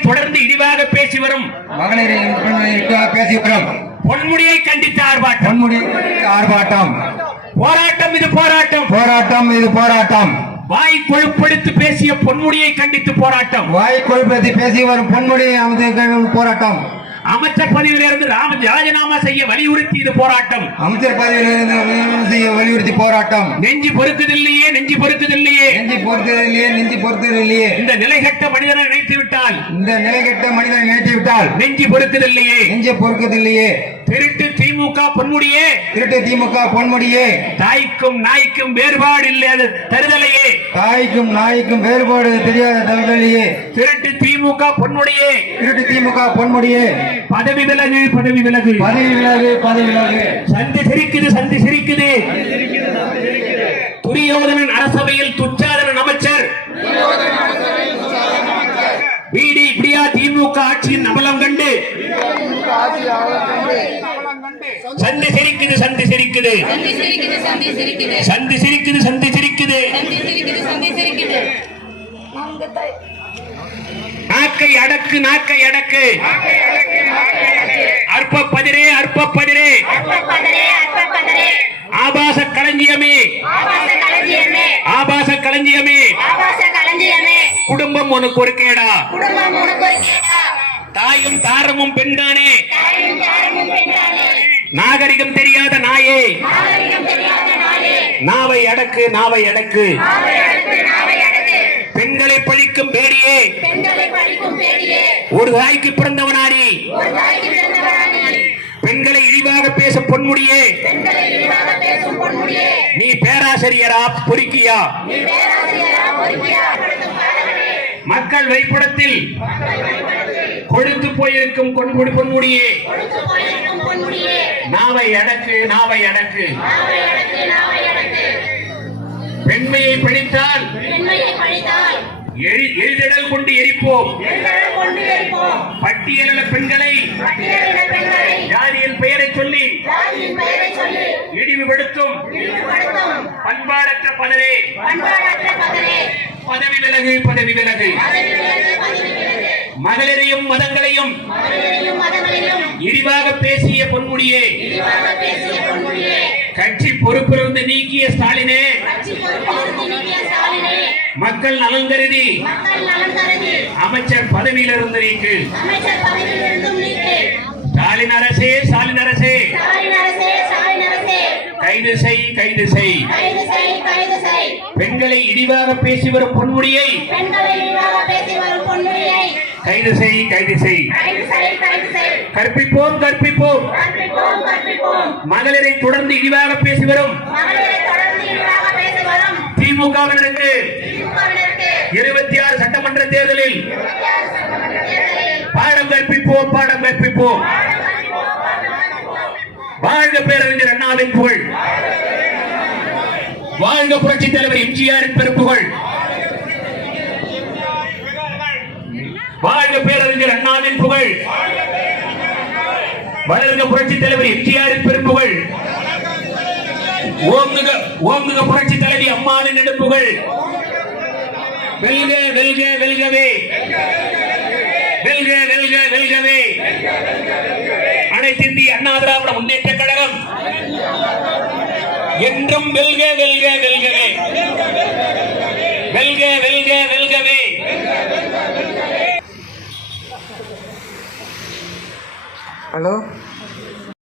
தொடர்ந்து இழிவாக பேசி வரும். மகளிரை பொன்முடியை கண்டித்த ஆர்ப்பாட்டம். பொன்முடி ஆர்ப்பாட்டம். போராட்டம் இது போராட்டம். போராட்டம் இது போராட்டம். வாய் கொழுப்படுத்து பேசிய பொன்முடியை கண்டித்து போராட்டம். வாய் கொள்பதி பேசி வரும் பொன்முடி அமைச்சர் போராட்டம். அமைச்சர் பதவியிலிருந்து ராம ராஜினாமா செய்ய வலியுறுத்தி இது போராட்டம். அமைச்சர் பதவியிலிருந்து போராட்டம். நெஞ்சு பொறுக்குதில்லையே நெஞ்சு பொறுக்குதில்லையே நெஞ்சு பொறுத்ததில்லையே நெஞ்சு பொறுத்ததில்லையே. இந்த நிலைகட்ட மனிதனை நினைத்து விட்டால் இந்த நிலைகெட்ட மனிதனை நினைத்து விட்டால் நெஞ்சு பொறுக்குதில்லையே நெஞ்சு பொறுக்கதில்லையே. திருட்டு திமுக பொன்முடியே. திருட்டு திமுக பொன்முடியே. தாய்க்கும் நாய்க்கும் வேறுபாடு இல்லாத தருதலையே. தாய்க்கும் நாய்க்கும் வேறுபாடு தெரியாத தலைவலியே திருட்டு திமுக பொன்முடியே. திருட்டு திமுக பொன்முடியே. பதவி விலகு பதவி விலகு. பதவி விலகு பதவி விலகு. சந்தி சிரிக்குது சந்தி சிரிக்குது. அமைச்சரவையில் துச்சாரவன் அமைச்சர். பிடி பிடியா திமுக ஆட்சியின் அபலம் கண்டு. சந்தி சிரிக்குது சந்தி சிரிக்குது. சந்தி சிரிக்குது சந்தி சிரிக்குது. நாக்கை அடக்கு நாக்கை அடக்கு. அற்ப பதிரே ஆபாச களஞ்சியமே. குடும்பம் உனக்கு ஒரு கேடா. தாயும் தாரமும் பெண்தானே. நாகரிகம் தெரியாத நாயே. நாவை அடக்கு நாவை அடக்கு. பெண்களை பழிக்கும் பேடியே. ஒரு தாய்க்கு பிறந்தவனாரி பெண்களை இழிவாக பேசும் பொன்முடியே. நீ பேராசிரியரா பொறுக்கியா. மக்கள் வைப்புடத்தில் கொழுத்து போயிருக்கும் கொன்குடி பொன்முடியே. நாவை அடக்கு நாவை அடக்கு. பெண்மையை படித்தால் எரிதடல் கொண்டு எரிப்போம். பட்டியலின பெண்களை இழிவுபடுத்தும் பண்பாடற்ற பலரே. பதவி விலகு பதவி விலகு. மகளிரையும் மதங்களையும் இழிவாக பேசிய பொன்முடியே. கட்சி பொறுப்பிலிருந்து நீக்கிய ஸ்டாலினே. மக்கள் நலன் கருதி. அமைச்சர் பதவியிலிருந்து நீக்கு. ஸ்டாலின் கைது செய் கைது செய் பெண்களை இழிவாக பேசி வரும் பொன்முடியை. கைது செய் கைது செய் கற்பிப்போம் கற்பிப்போம். மகளிரை தொடர்ந்து இழிவாக பேசி வரும். திமுகவினருக்கு இருபத்தி ஆறு சட்டமன்ற தேர்தலில் பாடம் கற்பிப்போம். பாடம் கற்பிப்போம். வாழ்க பேரறிஞர் அண்ணாவின் புகழ். வாழ்க புரட்சி தலைவர் எம்ஜிஆரின் பெருப்புகள் வாழ்க பேரறிஞர் அண்ணாவின் புகழ். வளர்க புரட்சி தலைவர் எம்ஜிஆரின் பெருப்புகள் ஓங்குக ஓங்குக புரட்சி தலைவி அம்மாவின் நெடுப்புகள் வெல்க வெல்க வெல்கவே. வெல்க வெல்க வெல்கவே. அனைத்து சிந்தி அண்ணா திராவிட முன்னேற்ற கழகம். என்றும் வெல்க வெல்க வெல்கவே. வெல்க வெல்க வெல்கவே. ஹலோ?